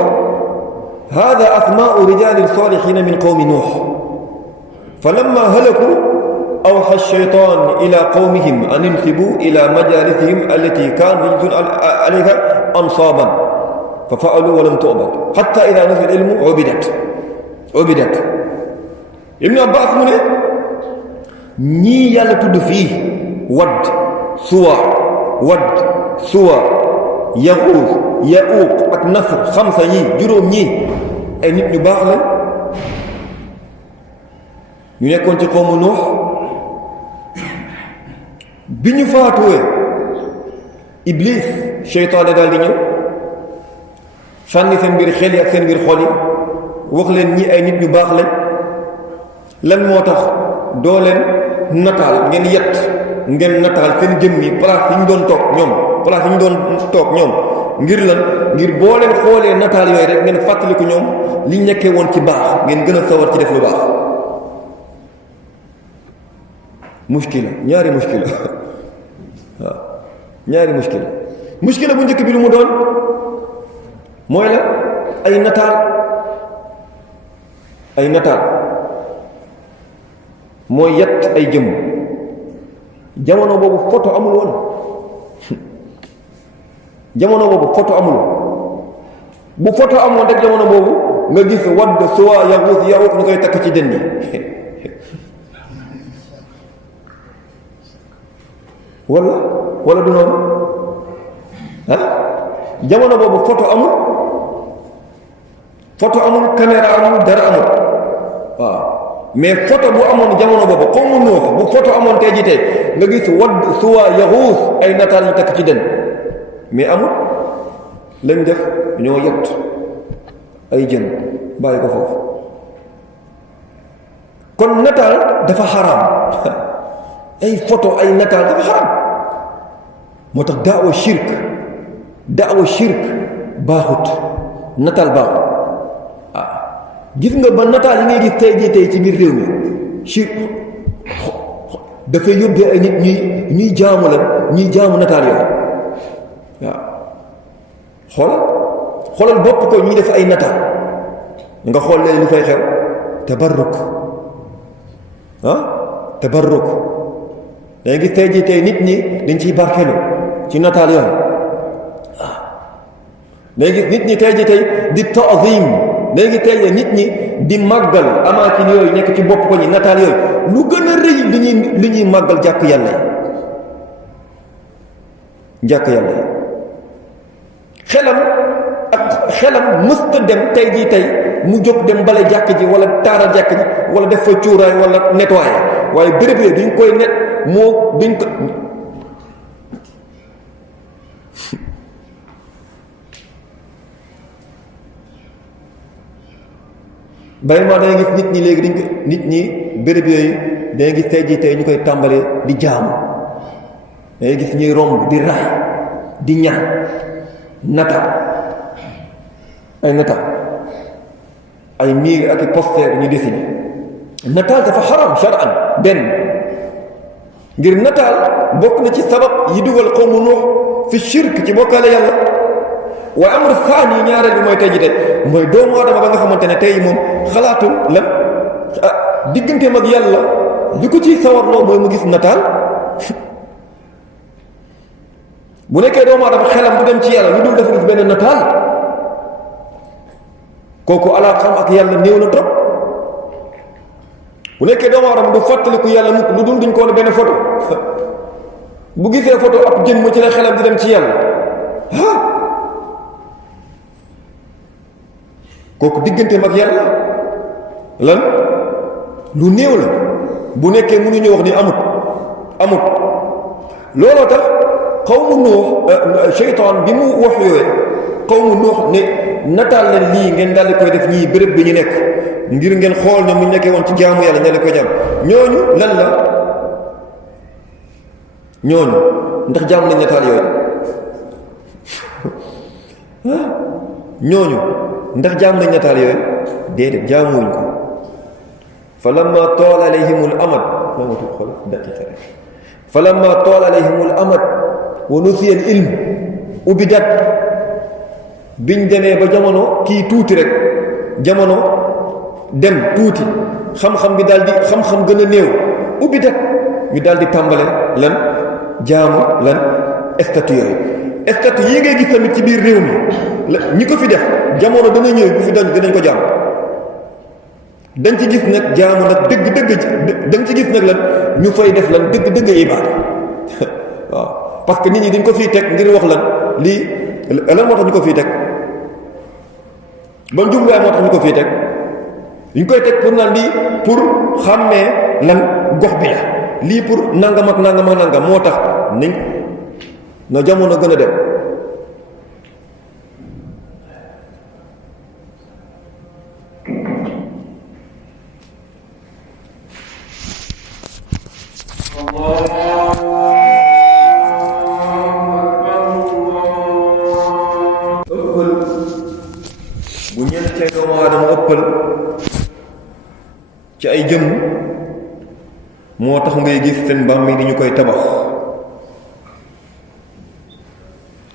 hada asmaau rijalin salihina min qawmi nuux falamma halaku awxa alshaytan ila qawmihim an insibu ila majalisihim allati kaanu yajlisun alayha ansaaban fa faalu wa lam tu'bad hatta ida nusiya al-ilmu ubidat Ibn Abbas mu ne ñii yàlla tudd fii wadd suwa yaxuus yauuq ak nasr xamsa ñii juróom ñii ay nit ñu baax la ñu nekkoon ci qawmu Nuux bi ñu faatuwee Iblis seytaane daal di ñëw sànni seen mbir xel yi ak seen mbir xol yi wax leen ñi ay nit ñu baax lañ lan moo tax doo leen nataal ngeen nataal seen jëm yi place yi ñu doon toog ñoom ngir lan ngir boo leen xoolee nataal yooyu rek ngeen fàttaliku ñoom liñ nekkee woon ci baax ngeen gën a sawar ci def lu baax ñaari muskila bu njëkk bi lu mu doon mooy la ay nataal mooy yett ay jëm jamono boobu photo amul woon bu photo amoon rek jamono boobu nga gis wadd suwa yaxuus yauq ñu koy takk ci dënn yi wala du noonu jamono boobu photo amul caméra amul dara amul waaw mais photo bu amoon jamono boobu comme Nuux bu photo amoon tey ji tey nga gis wadd suwa yaxuus ay nataal ñu takk ci dënn mais amul lañ def ñoo yett ay jën bàyyi ko foofu kon nataal dafa xaraam ay photo ay nataal dafa xaraam moo tax daawa shirk baaxut nataal baaxut gis nga ba nataal yi ngay gis tey jii tey ci biir réew mi shirk dafay yóbbee ay nit ñuy jaamu nataal yooyu waaw xoolal bopp ko ñuy def ay nataal nga xool leen lu fay xew tabarruk dangay gis tey jii tey nit ñi dañ ciy barkeelu ci nataal yooyu waaw dangay gis nit ñi tey jii tey di ta'zim dangay gis tey nit ñi di màggal amaakin yooyu nekk ci bopp ko ñi nataal yooyu lu gën a rëy li ñuy màggal jàkk yàlla yi xelam mësta dem tey jii tey mu jóg dem bale jàkk ji wala taaral jàkk ji wala def fa cuuraay wala nettoyer waaye béréb yooyu duñ koy net duñ ko bari maa dangay gis nit ñi léegi nit ñi béréb yooyu dangay gis tey jii tey ñu koy tàmbalee di jaamu dangay gis ñuy romb di raay di ñaan nataal ay nataal ay miir ak i poster ñu dessiné nataal dafa xaram shar'an benn ngir nataal bokk na ci sabab yi dugal qawmu Nuux fi shirk ci bokkaale yàlla waaye amul saani ñaareel bi mooy tey ji tey mooy doomu aadama ba nga xamante ne tey moom xalaatul lan digganteem ak yàlla li ko ciy sawarloo mooy mu gis nataal bu nekkee doomu aadama xelam du dem ci yàlla lu dul dafa gis benn nataal kooku alaat xam ak yàlla néew na trop bu nekkee doomu aadama du fàttaliku yàlla mukk lu dul duñ ko wane benn photo bu gisee photo ab jën mu ci la xelam di dem ci yàlla kooku digganteem ak yàlla lan lu néew la bu nekkee mënuñu wax ni amut looloo tax qawmu Nuux seytaan bi mu wax yooyee qawmu Nuux ne nataal leen lii ngeen daal di koy def ñii béréb bi ñu nekk ngir ngeen xool ñoom ñu nekkee woon ci jaamu yàlla ña leen koy jaam ñooñu lan la ñooñu ndax jaam nañ nataal yooyu ñooñu ndax jaam nañ nataal yooyu déedéet jaamuwuñ ko fa lamma tool alayhimul amad fa lamma tool alayhimul amad wa nusiya al ilm ubidat biñ demee ba jamono kii tuuti rek jamono dem tuuti xam-xam bi daal di xam-xam gën a néew ubidat ñu daal di tàmbale lan jaamu lan statut yooyu statut yi ngay gis tamit ci biir réew mi ñi ko fi def jamono dana ñëw bu fi dañ dinañ ko jaam dañ ci gis nag jaamu nag dëgg-dëgg dañ ci gis nag lan ñu fay def lan dëgg-dëgg ibaada waaw parce que nit ñi dañ ko fiy teg ngir wax lan lii lan moo tax ñu ko fiy teg ban jubluwaay moo tax ñu ko fiy teg ñu koy teg pour naan lii pour xàmmee lan gox bi la lii pour nangam ak nangam ak nangam moo tax nañ na jamono gën a dem ëppal bu ñenn cay doomu aadama ëppal ci ay jëmm moo tax ngay gis seen bàmmeel yi ñu koy tabax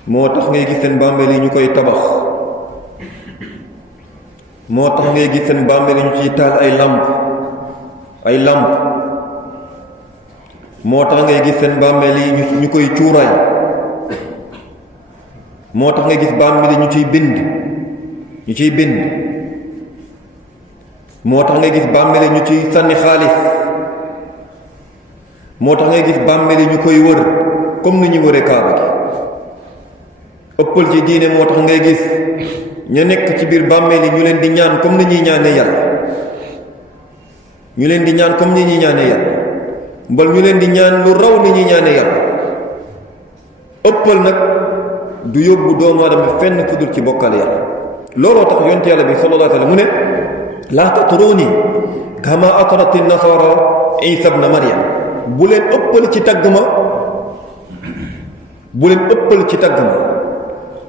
moo tax ngay gis seen bàmmeel yi ñu koy tabax moo tax ngay gis seen bàmmeel yi ñu ciy taal ay làmp moo tax ngay gis seen bàmmeel yi ñu koy cuuraay moo tax ngay gis bàmmeel yi ñu ciy bind moo tax ngay gis bàmmeel yi ñu ciy sànni xaalis moo tax ngay gis bàmmeel yi ñu koy wër comme ni ñu wëree kaaba gi ëppal ci diine moo tax ngay gis ña nekk ci biir bàmmeel yi ñu leen di ñaan comme ni ñuy ñaanee yàlla ñu leen di ñaan comme ni ñuy ñaanee yàlla mbal ñu leen di ñaan lu raw ni ñuy ñaanee yàlla ëppal nag du yóbbu doomu aadama fenn fu dul ci bokkale yàlla looloo tax yonent yàlla bi sallallahu alayhi wa sallam mu ne laa tatruni kama atrat nasara isa ibn maryam bu leen ëppal ci tagg ma bu leen ëppal ci tagg ma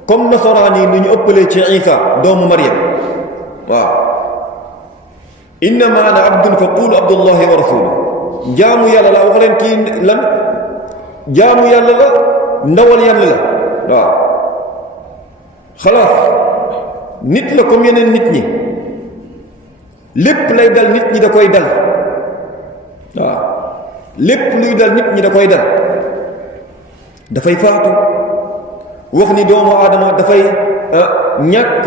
comme nasaraan yi ni ñu ëppalee ci isa doomu maryam waaw innama ana abdun fa qulu abdullahi wa rasuluhu jaamu yàlla la wax leen kii lan jaamu yàlla la ndawal yàlla la waaw xalaas nit la comme yeneen nit ñi lépp lay dal nit ñi da koy dal waaw lépp luy dal nit ñi da koy dal dafay faatu wax ni doomu aadama dafay ñàkk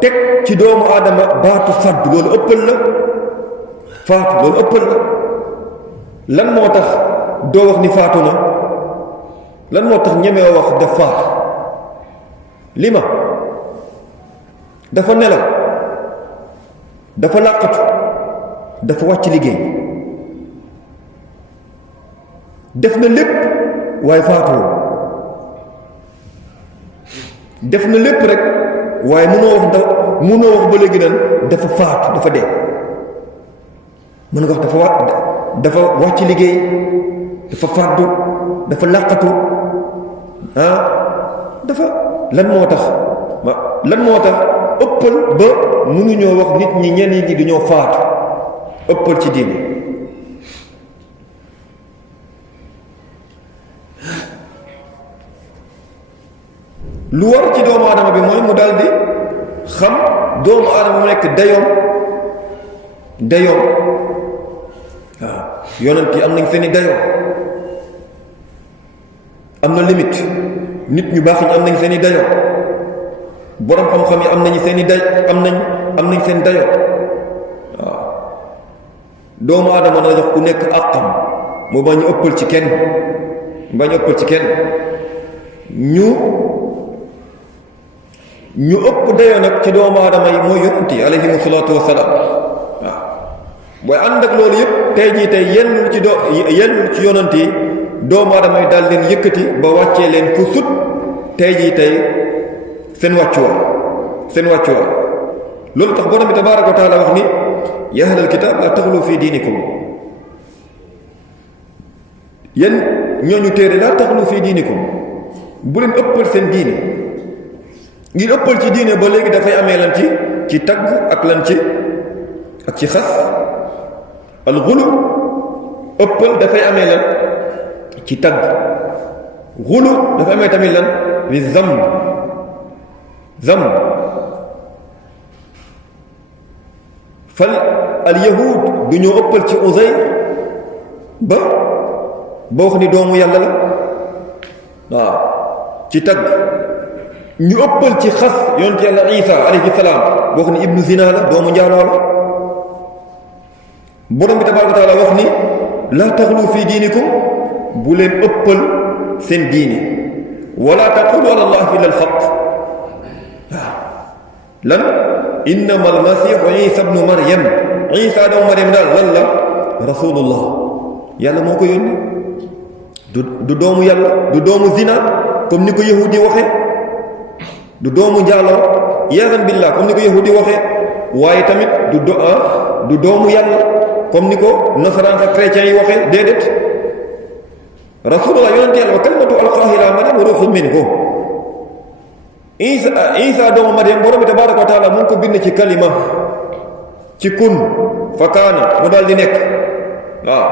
teg ci doomu aadama baatu fàdd loolu ëppal la faatu loolu ëppal la lan moo tax doo wax ni faatu na lan moo tax ñemee wax daf faatu li ma dafa nelaw dafa làqatu dafa wàcc liggéey def na lépp waaye faatuwul def na lépp rek waaye mënoo wax ba léegi naan dafa faatu dafa dee mën nga wax dafa wàcc liggéey dafa fàddu dafa làqatu dafa lan moo tax ëppal ba mënuñoo wax nit ñi ñenn ñi dañoo faatu ëppal ci diine lu war ci doomu aadama bi mooy mu daldi xam doomu aadama mu nekk dayoom waaw yonent yi am nañ seeni dayoom am na limite nit ñu baax ñi am nañ seeni dayoom boroom xam-xam yi am nañu seeni am nañ seen dayoom waaw doomu aadama na jox ku nekk àqam mu bañ a ëppal ci kenn ñu ëpp dayoo nag ci doomu aadama yi mooy yonent yi alayhimu salaatu wasalaam waaw booy ànd ak loolu yëpp tey yellul ci yonent yi doomu aadama yi daal leen yëkkati ba wàccee leen fu sut tey seen wàccuwaay loolu tax borom bi tabaaraka wa taala wax ni yaa ahlal kitaab laa taxlu fi diinikum yéen ñooñu téere laa taxlu fi diinikum bu leen ëppal seen diine ngir ëppal ci diine ba léegi dafay amee lan ci tagg ak lan ak ci xas al xulu ëppal dafay amee lan ci tagg xulu dafay amee tamit lan bi zam fal al yahud du ñoo ëppal ci Uzayr ba wax ni doomu yàlla la waaw ci tagg ñu ëppal ci xas yonent yàlla Isa alayhi salaam boo wax ni ibnu zina la doomu njaaloo la borom bi tabaaraka wa taala wax ni laa taxlu fi diinikum bu leen ëppal seen diini wala taqulu ala allahi illa alxaq waaw lan innama almasihu isa bnu maryam isa doomu maryam daal lan la rasulullah yàlla moo ko yónni du doomu yàlla du doomu zina comme ni ko yahudi waxee du doomu njaaloo yaasan billah comme ni ko yahudi waxee waaye tamit du doomu yàlla comme ni ko nasaraan ak chrétiens yi waxee déedéet rasulullah yonente yàlla wa kalimatu alqaaha ilaa maryam wa ruuhun minhu isa doomu maryam borom bi tabaaraka wa taala mu ngi ko bind ci kalima ci kun fa kaana mu daal di nekk waaw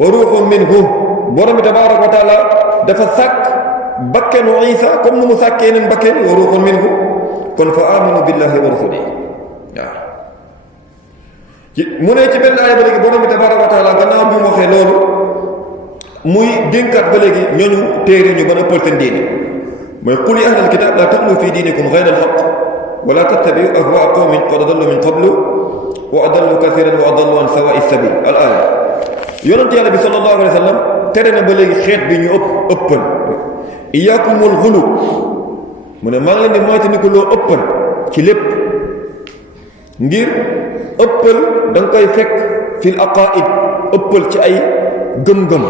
wa ruuhun minhu borom bi tabaaraka wa taala dafa sàkk bakkenu isa comme nu mu sàkkee neen bakken wa ruuxun minhu kon fa aminu billahi wa rasulihi waaw mu ne ci benn aaya ba léegi borom bi tabaaraka wa taala gannaaw bi mu waxee loolu muy dénkaat ba léegi ñooñu téere ñu mën a ëppal seen diine mooy qul ya ahlal kitaab laa taxlu fi diinikum ghayra al-haqq wa laa tattabi'u ahwaa'a qawmin qad dallu min qablu wa adallu kathiiran wa adallu an sawaa'i sabiil al aaya yonent yàlla bi sallallahu alayhi wa sallam tere na ba léegi xeet bi ñu ëppal iyaakum wal xulu mu ne maa ngi leen di moytandiku loo ëppal ci lépp ngir ëppal da nga koy fekk fil aqaid ëppal ci ay gëm-gëm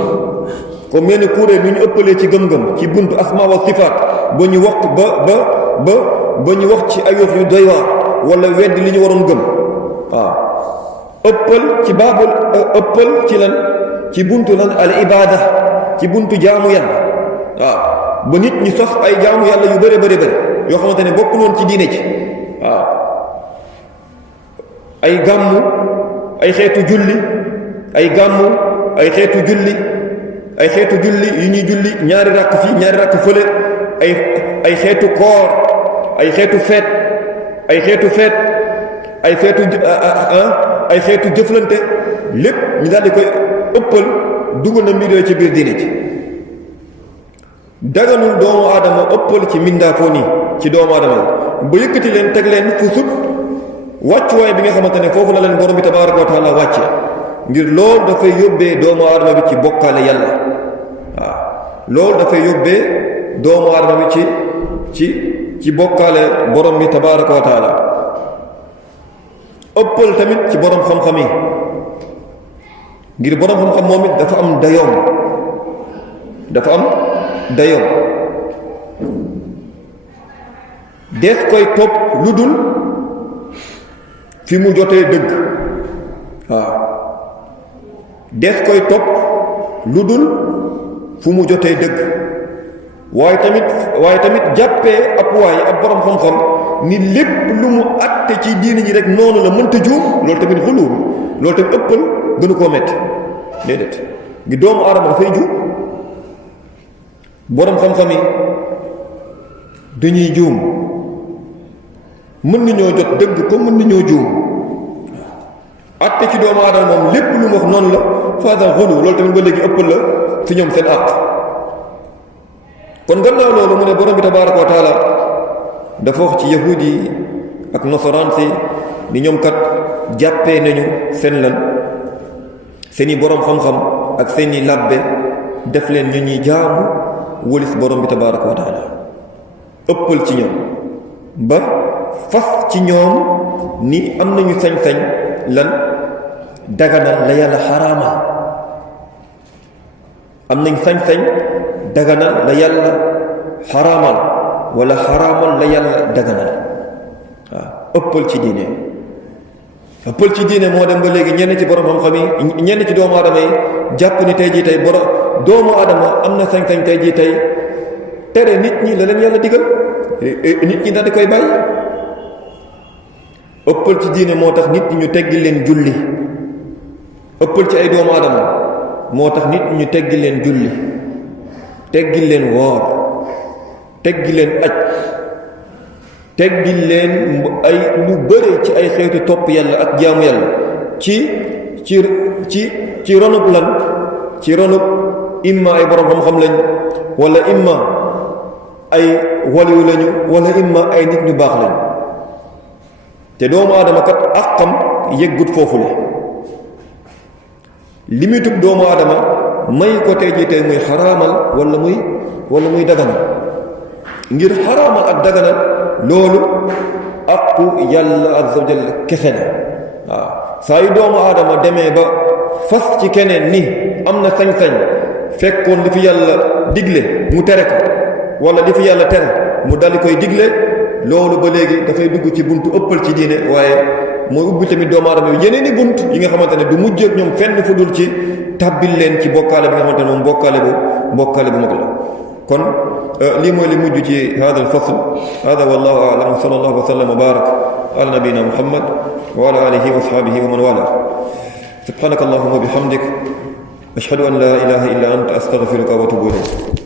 comme yenn kuréel lu ñu ëppalee ci gëm-gëm ci buntu asma wa sifaat ba ñu wax ba ñu wax ci ay wax yu doy waar wala weddi li ñu waroon gëm waaw ëppal ci baabul ëppal ci lan ci buntu lan al ibaada ci buntu jaamu yàlla waaw ba nit ñi sos ay jaamu yàlla yu bëri yoo xamante ne bokk noonu ci diine ci waaw ay gàmmu ay xeetu julli ay gàmmu ay xeetu julli yu ñuy julli ñaari rakk fii ñaari rakk fële ay xeetu koor ay xeetu feet ay xeetu jëflante lépp ñu daal di koy ëppal dugal na mbir yooyu ci biir diine ci daganul doomu aadama ëppal ci mindaafoo nii ci doomu aadama yi ba yëkkati leen teg leen fu sut wàccuwaay bi nga xamante ne foofu la leen borom bi tabaaraka wa taala wàcce ngir loolu dafay yóbbee doomu aadama bi ci bokkaale yàlla waaw loolu dafay yóbbee doomu aadama bi ci bokkaale borom bi tabaaraka wa taala ëppal tamit ci borom xam-xam yi ngir borom xam-xam moom it dafa am dayoom dees koy topp lu dul fi mu jotee dëgg waaw dees koy topp lu dul fu mu jotee dëgg waaye tamit jàppee ab borom xam-xam ni lépp lu mu àtte ci diini ji rek noonu la mënta juum loolu tamit xuluul loolu tamit ëppal gënu koo metti déedéet gi doomu aadama dafay juum borom xam-xam yi dañuy juum mën nañoo jot dëgg ko mën nañoo juum àtte ci doomu aadama moom lépp lu mu wax noonu la faada xulu loolu tamit ba léegi ëppal la fi ñoom seen àq kon gannaaw loolu mu ne borom bi tabaaraka wa taala dafa wax ci yahuud yi ak nasaraan si ni ñoom kat jàppee nañu seen lan seeni borom xam-xam ak seeni làbbe def leen ñu ñuy jaamu wëlis borom bi tabaaraka wa taala ëppal ci ñoom ba fas ci ñoom ni am nañu sañ-sañ lan daganal la yàlla xaraamal am nañ sañ-sañ daganal la yàlla xaraamal wala xaraamal la yàlla daganal waaw ëppal ci diine moo dem ba léegi ñenn ci borom xam-xam yi ñenn ci doomu aadama yi jàpp ni tey jii tey doomu aadama am na sañ-sañ tey jii tey tere nit ñi la leen yàlla digal nit ñi daal di koy bàyyi ëppal ci diine moo tax nit ñi ñu teggi leen julli ëppal ci ay doomu aadama moo tax nit ñi ñu teggi leen julli teggi leen woor teggi leen aj teggi leen ay lu bëre ci ay xeetu topp yàlla ak jaamu yàlla ci ronub lan ci ronub imma ay borom xam-xam lañ wala imma ay waliyu lañu wala imma ay nit ñu baax lañ te doomu aadama kat àqam yeggut foofu la limitub doomu aadama may ko tey jii tey muy xaraamal wala muy daganal ngir xaraamal ak daganal loolu aqu yàlla azza wa jalla kese na waaw saa yu doomu aadama demee ba fas ci keneen ni am na sañ-sañ fekkoon li fi yàlla digle mu tere ko wala li fi yàlla tere mu daldi koy digle loolu ba léegi dafay dugg ci buntu ëppal ci diine waaye mooy ubbi tamit doomu aadama yi yeneen i bunt yi nga xamante ne du mujjee ak ñoom fenn fu dul ci tàbbil leen ci bokkaale bi nga xamante ne moom bokkaale bu mag la kon lii mooy li mujj ci hada al fasl hada wallahu a'lam wa sallallahu wa sallam wa barak ala nabina muhammad wa ala alihi wa ashabihi wa man wala subhanaka allahumma bihamdik ashhadu an la ilaha illa anta astaghfiruka wa atubu ilayk